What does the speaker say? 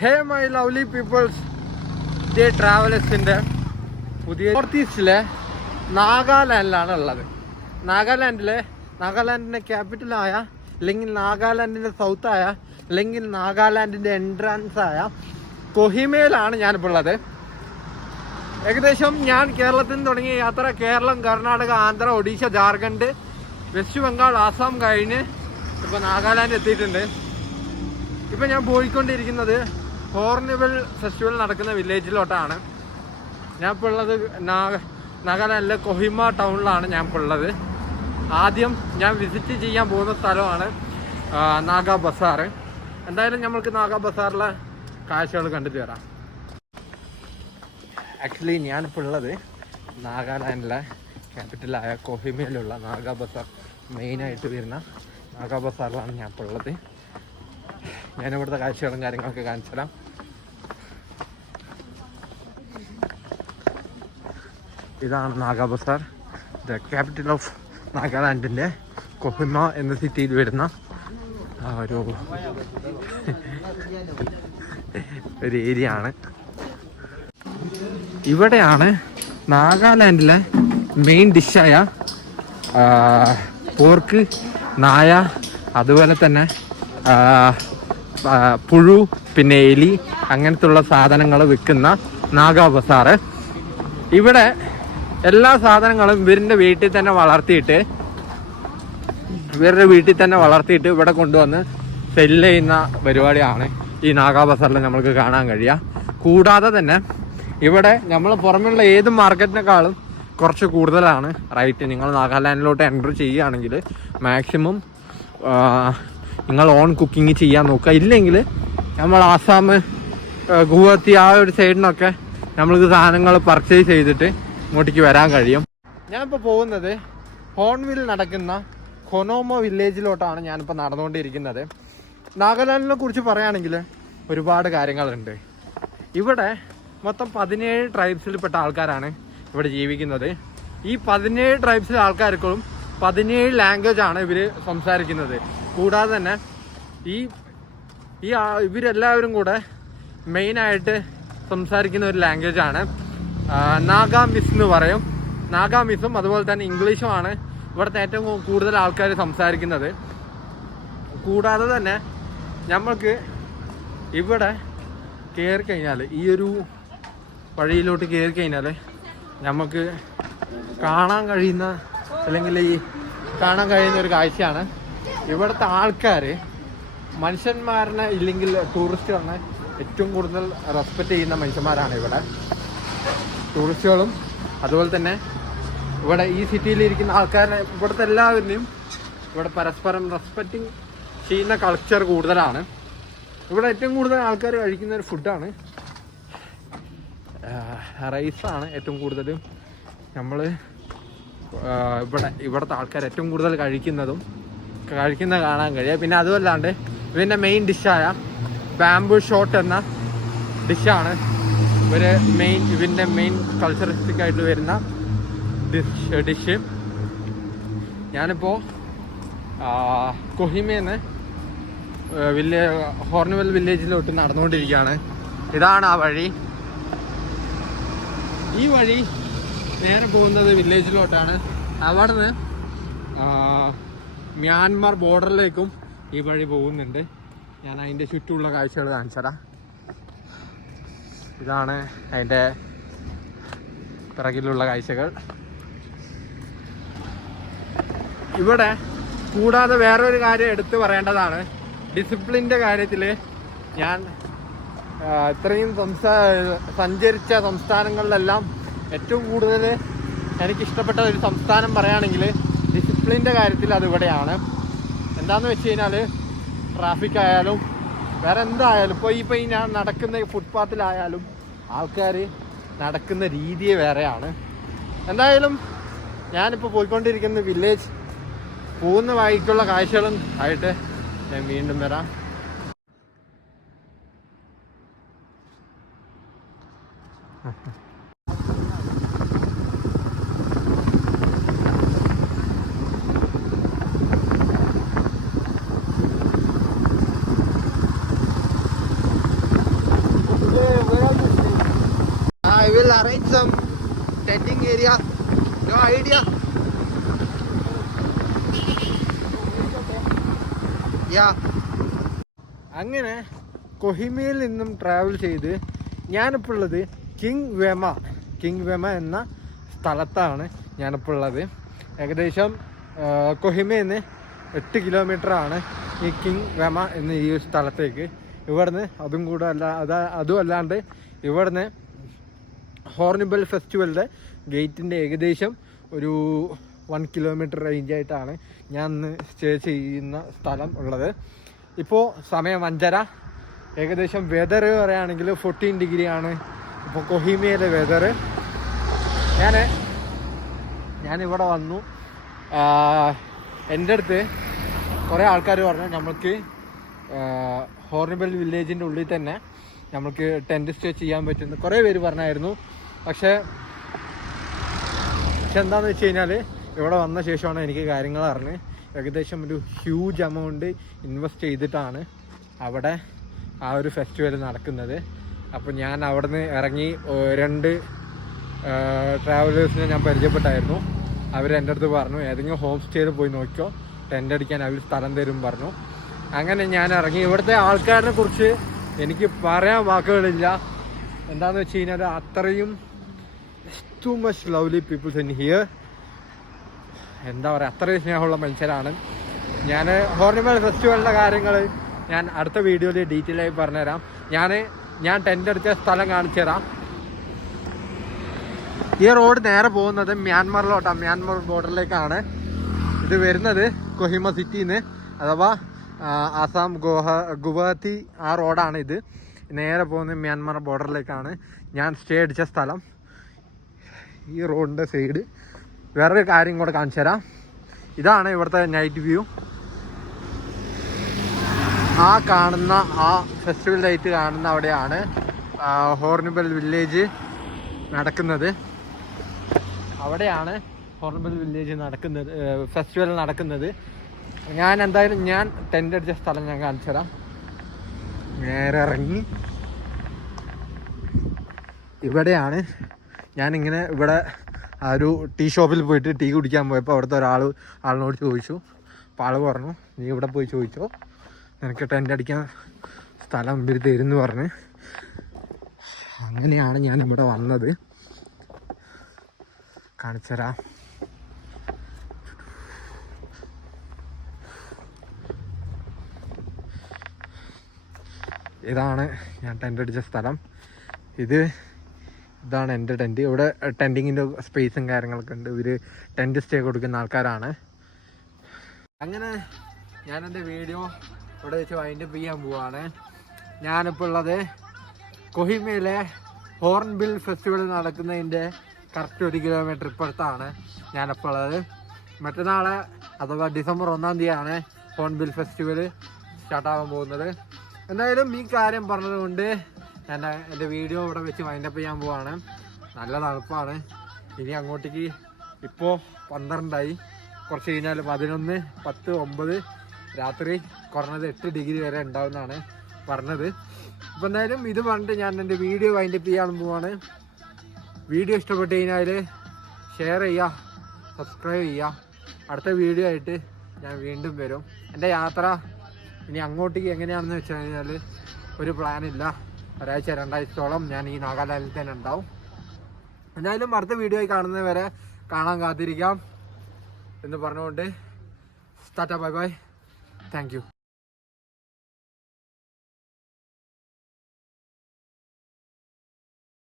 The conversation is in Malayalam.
ഹേ മൈ ലവ്ലി പീപ്പിൾസ്, ദേ ട്രാവലേഴ്സിൻ്റെ പുതിയ നോർത്ത് ഈസ്റ്റിലെ നാഗാലാൻഡിലാണ് ഉള്ളത്. നാഗാലാൻഡിൻ്റെ ക്യാപിറ്റലായ, അല്ലെങ്കിൽ നാഗാലാൻഡിൻ്റെ സൗത്തായ, അല്ലെങ്കിൽ നാഗാലാൻഡിൻ്റെ എൻട്രൻസ് ആയ കൊഹിമയിലാണ് ഞാനിപ്പോൾ ഉള്ളത്. ഏകദേശം ഞാൻ കേരളത്തിൽ നിന്ന് തുടങ്ങിയ യാത്ര കേരളം, കർണാടക, ആന്ധ്ര, ഒഡീഷ, ജാർഖണ്ഡ്, വെസ്റ്റ് ബംഗാൾ, ആസാം കഴിഞ്ഞ് ഇപ്പോൾ നാഗാലാൻഡ് എത്തിയിട്ടുണ്ട്. ഇപ്പം ഞാൻ പോയിക്കൊണ്ടിരിക്കുന്നത് ഹോർണിബിൾ ഫെസ്റ്റിവൽ നടക്കുന്ന വില്ലേജിലോട്ടാണ്. ഞാൻ ഇപ്പോൾ ഉള്ളത് നാഗാലാൻഡിലെ കൊഹിമ ടൗണിലാണ് ഞാൻ ഇപ്പോൾ ഉള്ളത്. ആദ്യം ഞാൻ വിസിറ്റ് ചെയ്യാൻ പോകുന്ന സ്ഥലമാണ് നാഗാ ബസാർ. എന്തായാലും നമ്മൾക്ക് നാഗാ ബസാറിലെ കാഴ്ചകൾ കണ്ടിട്ട് വരാം. ആക്ച്വലി ഞാനിപ്പോൾ ഉള്ളത് നാഗാലാൻഡിലെ ക്യാപിറ്റലായ കൊഹിമയിലുള്ള നാഗാ ബസാർ, മെയിനായിട്ട് വരുന്ന നാഗാ ബസാറിലാണ് ഞാൻ ഇപ്പോൾ ഉള്ളത്. ഞാനിവിടുത്തെ കാഴ്ചകളും കാര്യങ്ങളൊക്കെ കാണിച്ചു തരാം. ഇതാണ് Naga Bazar, the capital of നാഗാലാൻഡിൻ്റെ കൊഹിമ എന്ന സിറ്റിയിൽ വരുന്ന ഒരു ഏരിയ ആണ്. ഇവിടെയാണ് നാഗാലാൻഡിലെ മെയിൻ ഡിഷായ പോർക്ക്, നായ, അതുപോലെ തന്നെ പുഴു, പിന്നെ എലി, അങ്ങനത്തുള്ള സാധനങ്ങൾ വിൽക്കുന്ന നാഗാ ബസാറ്. ഇവിടെ എല്ലാ സാധനങ്ങളും ഇവരുടെ വീട്ടിൽ തന്നെ വളർത്തിയിട്ട് ഇവിടെ കൊണ്ടുവന്ന് സെല്ല് ചെയ്യുന്ന പരിപാടിയാണ് ഈ നാഗാ ബസാറിൽ നമുക്ക് കാണാൻ കഴിയുക. കൂടാതെ തന്നെ ഇവിടെ നമ്മൾ പുറമെയുള്ള ഏത് മാർക്കറ്റിനേക്കാളും കുറച്ച് കൂടുതലാണ് റേറ്റ്. നിങ്ങൾ നാഗാലാൻഡിലോട്ട് എൻ്റർ ചെയ്യുകയാണെങ്കിൽ മാക്സിമം നിങ്ങൾ ഓൺ കുക്കിംഗ് ചെയ്യാൻ നോക്കുക. ഇല്ലെങ്കിൽ നമ്മൾ ആസാം, ഗുവാഹത്തി ആ ഒരു സൈഡിനൊക്കെ നമ്മൾക്ക് സാധനങ്ങൾ പർച്ചേസ് ചെയ്തിട്ട് ഇങ്ങോട്ടേക്ക് വരാൻ കഴിയും. ഞാനിപ്പോൾ പോകുന്നത് ഹോൺവിൽ നടക്കുന്ന കൊനോമ വില്ലേജിലോട്ടാണ് ഞാനിപ്പോൾ നടന്നുകൊണ്ടിരിക്കുന്നത്. നാഗാലാൻഡിനെ കുറിച്ച് പറയുകയാണെങ്കിൽ ഒരുപാട് കാര്യങ്ങളുണ്ട്. ഇവിടെ മൊത്തം 17 ട്രൈബ്സിൽപ്പെട്ട ആൾക്കാരാണ് ഇവിടെ ജീവിക്കുന്നത്. ഈ 17 ട്രൈബ്സിലെ ആൾക്കാർക്കും 17 ലാംഗ്വേജാണ് ഇവർ സംസാരിക്കുന്നത്. കൂടാതെ തന്നെ ഇവരെല്ലാവരും കൂടെ മെയിനായിട്ട് സംസാരിക്കുന്ന ഒരു ലാംഗ്വേജാണ് നാഗാമിസ് എന്ന് പറയും. നാഗാമിസും അതുപോലെ തന്നെ ഇംഗ്ലീഷുമാണ് ഇവിടുത്തെ ഏറ്റവും കൂടുതൽ ആൾക്കാർ സംസാരിക്കുന്നത്. കൂടാതെ തന്നെ നമ്മൾക്ക് ഇവിടെ കയറി കഴിഞ്ഞാൽ, ഈ ഒരു വഴിയിലോട്ട് കയറി കഴിഞ്ഞാൽ നമുക്ക് കാണാൻ കഴിയുന്ന ഒരു കാഴ്ചയാണ് ഇവിടുത്തെ ആൾക്കാർ മനുഷ്യന്മാരനെ ഇല്ലെങ്കിൽ ടൂറിസ്റ്റുകളെ ഏറ്റവും കൂടുതൽ റെസ്പെക്റ്റ് ചെയ്യുന്ന മനുഷ്യന്മാരാണ് ഇവിടെ. ടൂറിസ്റ്റുകളും അതുപോലെ തന്നെ ഇവിടെ ഈ സിറ്റിയിലിരിക്കുന്ന ആൾക്കാരെ, ഇവിടുത്തെ എല്ലാവരിനെയും ഇവിടെ പരസ്പരം റെസ്പെക്റ്റിങ് ചെയ്യുന്ന കൾച്ചർ കൂടുതലാണ്. ഇവിടെ ഏറ്റവും കൂടുതൽ ആൾക്കാർ കഴിക്കുന്ന ഒരു ഫുഡാണ് റൈസാണ് ഏറ്റവും കൂടുതൽ നമ്മൾ ഇവിടുത്തെ ആൾക്കാർ ഏറ്റവും കൂടുതൽ കഴിക്കുന്ന കാണാൻ കഴിയുക. പിന്നെ അതുമല്ലാണ്ട് ഇതിൻ്റെ മെയിൻ ഡിഷായ ബാംബൂ ഷോട്ട് എന്ന ഡിഷാണ് ഇതിൻ്റെ മെയിൻ കൾച്ചറിസ്റ്റിക് ആയിട്ട് വരുന്ന ഡിഷ്. ഞാനിപ്പോൾ കൊഹിമയിൽ ഹോർണിബിൾ വില്ലേജിലോട്ട് നടന്നുകൊണ്ടിരിക്കുകയാണ്. ഇതാണ് ആ വഴി. ഈ വഴി നേരെ പോകുന്നത് വില്ലേജിലോട്ടാണ്. അവിടുന്ന് മ്യാൻമാർ ബോർഡറിലേക്കും ഈ വഴി പോകുന്നുണ്ട്. ഞാൻ അതിൻ്റെ ചുറ്റുമുള്ള കാഴ്ചകൾ കാണിച്ചതാ. ഇതാണ് അതിൻ്റെ പിറകിലുള്ള കാഴ്ചകൾ. ഇവിടെ കൂടാതെ വേറൊരു കാര്യം എടുത്തു പറയേണ്ടതാണ്. ഡിസിപ്ലിൻ്റെ കാര്യത്തിൽ ഞാൻ ഇത്രയും സഞ്ചരിച്ച സംസ്ഥാനങ്ങളിലെല്ലാം ഏറ്റവും കൂടുതൽ എനിക്കിഷ്ടപ്പെട്ട ഒരു സംസ്ഥാനം പറയുകയാണെങ്കിൽ ഡിസിപ്ലിൻ്റെ കാര്യത്തിൽ അതിവിടെയാണ്. എന്താണെന്ന് വെച്ച് കഴിഞ്ഞാൽ ട്രാഫിക് ആയാലും വേറെ എന്തായാലും ഇപ്പോൾ ഈ ഞാൻ നടക്കുന്ന ഫുട്പാത്തിലായാലും ആൾക്കാർ നടക്കുന്ന രീതി വേറെയാണ്. എന്തായാലും ഞാനിപ്പോൾ പോയിക്കൊണ്ടിരിക്കുന്ന വില്ലേജ് പോകുന്ന വഴിക്കുള്ള കാഴ്ചകളും ആയിട്ട് ഞാൻ വീണ്ടും വരാം. landing area. No idea. Yeah. അങ്ങനെ കൊഹിമയിൽ നിന്നും ട്രാവൽ ചെയ്ത് ഞാനിപ്പോൾ ഉള്ളത് കിങ് വെമ എന്ന സ്ഥലത്താണ് ഞാനിപ്പോൾ ഉള്ളത്. ഏകദേശം കൊഹിമയിൽ നിന്ന് 8 കിലോമീറ്ററാണ് ഈ കിങ് വെമ എന്ന ഈ സ്ഥലത്തേക്ക്. ഇവിടുന്ന് അതും അല്ലാണ്ട് ഇവിടുന്ന് ഹോർണിബിൾ ഫെസ്റ്റിവലിൻ്റെ ഗേറ്റിൻ്റെ ഏകദേശം ഒരു 1 കിലോമീറ്റർ റേഞ്ചായിട്ടാണ് ഞാൻ ഇന്ന് സ്റ്റേ ചെയ്യുന്ന സ്ഥലം ഉള്ളത്. ഇപ്പോൾ സമയം 5:30. ഏകദേശം വെതർ പറയുകയാണെങ്കിൽ 14 ഡിഗ്രിയാണ് ഇപ്പോൾ കൊഹിമയിലെ വെതർ. ഞാനിവിടെ വന്നു. എൻ്റെ അടുത്ത് കുറേ ആൾക്കാർ പറഞ്ഞു നമ്മൾക്ക് ഹോർണിബിൾ വില്ലേജിൻ്റെ ഉള്ളിൽ തന്നെ നമുക്ക് ടെൻറ്റ് സ്റ്റേ ചെയ്യാൻ പറ്റുമെന്ന് കുറേ പേര് പറഞ്ഞായിരുന്നു. പക്ഷേ എന്താണെന്ന് വെച്ച് കഴിഞ്ഞാൽ ഇവിടെ വന്ന ശേഷമാണ് എനിക്ക് കാര്യങ്ങൾ അറിഞ്ഞ് ഏകദേശം ഒരു ഹ്യൂജ് എമൗണ്ട് ഇൻവെസ്റ്റ് ചെയ്തിട്ടാണ് അവിടെ ആ ഒരു ഫെസ്റ്റിവൽ നടക്കുന്നത്. അപ്പോൾ ഞാൻ അവിടെ നിന്ന് ഇറങ്ങി 2 ട്രാവലേഴ്സിനെ ഞാൻ പരിചയപ്പെട്ടായിരുന്നു. അവർ എൻ്റെ അടുത്ത് പറഞ്ഞു ഏതെങ്കിലും ഹോം സ്റ്റേയിൽ പോയി നോക്കിയോ, ടെൻ്റ് അടിക്കാൻ അവർ സ്ഥലം തരും പറഞ്ഞു. അങ്ങനെ ഞാൻ ഇറങ്ങി. ഇവിടുത്തെ ആൾക്കാരിനെ കുറിച്ച് എനിക്ക് പറയാൻ വാക്കുകളില്ല. എന്താണെന്ന് വെച്ച് കഴിഞ്ഞാൽ അത്രയും too much lovely peoples in here. എന്താ പറയുക, അത്രയും സ്നേഹമുള്ള മനുഷ്യരാണ്. ഞാൻ ഹോർണിബിൾ ഫെസ്റ്റിവലിൻ്റെ കാര്യങ്ങൾ ഞാൻ അടുത്ത വീഡിയോയിൽ ഡീറ്റെയിൽ ആയി പറഞ്ഞുതരാം. ഞാൻ ടെൻ്റ് അടിച്ച സ്ഥലം കാണിച്ചു തരാം. ഈ റോഡ് നേരെ പോകുന്നത് മ്യാൻമറിലോട്ടാണ്, മ്യാൻമർ ബോർഡറിലേക്കാണ്. ഇത് വരുന്നത് കൊഹിമ സിറ്റിയിൽ നിന്ന്, അഥവാ ആസാം ഗുവാഹത്തി ആ റോഡാണ് ഇത്. നേരെ പോകുന്നത് മ്യാൻമർ ബോർഡറിലേക്കാണ്. ഞാൻ സ്റ്റേ അടിച്ച സ്ഥലം ഈ റോഡിൻ്റെ സൈഡ്. വേറൊരു കാര്യം കൂടെ കാണിച്ചു തരാം. ഇതാണ് ഇവിടുത്തെ നൈറ്റ് വ്യൂ. ആ കാണുന്ന ആ ഫെസ്റ്റിവൽ ലൈറ്റ് കാണുന്ന അവിടെയാണ് ഹോർണിബിൾ വില്ലേജ് നടക്കുന്നത്. അവിടെയാണ് ഹോർണിബിൾ വില്ലേജ് നടക്കുന്നത്, ഫെസ്റ്റിവൽ നടക്കുന്നത്. ഞാൻ ടെൻ്റ് അടിച്ച സ്ഥലം ഞാൻ കാണിച്ചു തരാം. നേരെ ഇറങ്ങി ഇവിടെയാണ് ഞാനിങ്ങനെ ഇവിടെ ആ ഒരു ടീ ഷോപ്പിൽ പോയിട്ട് ടീ കുടിക്കാൻ പോയപ്പോൾ അവിടുത്തെ ആളിനോട് ചോദിച്ചു. അപ്പോൾ ആൾ പറഞ്ഞു നീ ഇവിടെ പോയി ചോദിച്ചോ, നിനക്ക് ടെൻ്റ് അടിക്കാൻ സ്ഥലം ഇവർ തരുമെന്ന് പറഞ്ഞ്. അങ്ങനെയാണ് ഞാൻ ഇവിടെ വന്നത്. കാണിച്ചു തരാം. ഇതാണ് ഞാൻ ടെൻ്റ് അടിച്ച സ്ഥലം. ഇതാണ് എൻ്റെ ടെൻറ്റ്. ഇവിടെ ടെൻറ്റിങ്ങിൻ്റെ സ്പേസും കാര്യങ്ങളൊക്കെ ഉണ്ട്. ഇവർ ടെൻറ്റ് സ്റ്റേ കൊടുക്കുന്ന ആൾക്കാരാണ്. അങ്ങനെ ഞാനെൻ്റെ വീഡിയോ ഇവിടെ വെച്ച് വൈൻഡപ്പ് ചെയ്യാൻ പോവാണ്. ഞാനിപ്പോൾ ഉള്ളത് കൊഹിമയിലെ ഹോർൺബിൽ ഫെസ്റ്റിവൽ നടക്കുന്നതിൻ്റെ കറക്റ്റ് 1 കിലോമീറ്റർ ഇപ്പുറത്താണ് ഞാനിപ്പോൾ ഉള്ളത്. മറ്റന്നാൾ അഥവാ ഡിസംബർ 1-ാം തീയതിയാണ് ഹോർൺബിൽ ഫെസ്റ്റിവൽ സ്റ്റാർട്ടാകാൻ പോകുന്നത്. എന്തായാലും ഈ കാര്യം പറഞ്ഞതുകൊണ്ട് ഞാൻ എൻ്റെ വീഡിയോ ഇവിടെ വെച്ച് വൈൻഡപ്പ് ചെയ്യാൻ പോവാണ്. നല്ല തണുപ്പാണ്. ഇനി അങ്ങോട്ടേക്ക് ഇപ്പോൾ 12 കുറച്ച് കഴിഞ്ഞാൽ 11, 10, 9 രാത്രി കുറഞ്ഞത് 8 ഡിഗ്രി വരെ ഉണ്ടാവുമെന്നാണ് പറഞ്ഞത്. അപ്പോൾ എന്തായാലും ഇത് പറഞ്ഞിട്ട് ഞാൻ എൻ്റെ വീഡിയോ വൈൻഡപ്പ് ചെയ്യാൻ പോവാണ്. വീഡിയോ ഇഷ്ടപ്പെട്ട് കഴിഞ്ഞാൽ ഷെയർ ചെയ്യുക, സബ്സ്ക്രൈബ് ചെയ്യുക. അടുത്ത വീഡിയോ ആയിട്ട് ഞാൻ വീണ്ടും വരും. എൻ്റെ യാത്ര ഇനി അങ്ങോട്ടേക്ക് എങ്ങനെയാണെന്ന് വെച്ച് കഴിഞ്ഞാൽ ഒരു പ്ലാനില്ല. 1-2 ആഴ്ചയോളം ഞാൻ ഈ നാഗാലാൻഡിൽ തന്നെ ഉണ്ടാവും. എന്തായാലും അടുത്ത വീഡിയോ ആയി കാണുന്നത് വരെ കാണാൻ കാത്തിരിക്കാം എന്ന് പറഞ്ഞുകൊണ്ട് tata bye bye. Thank you.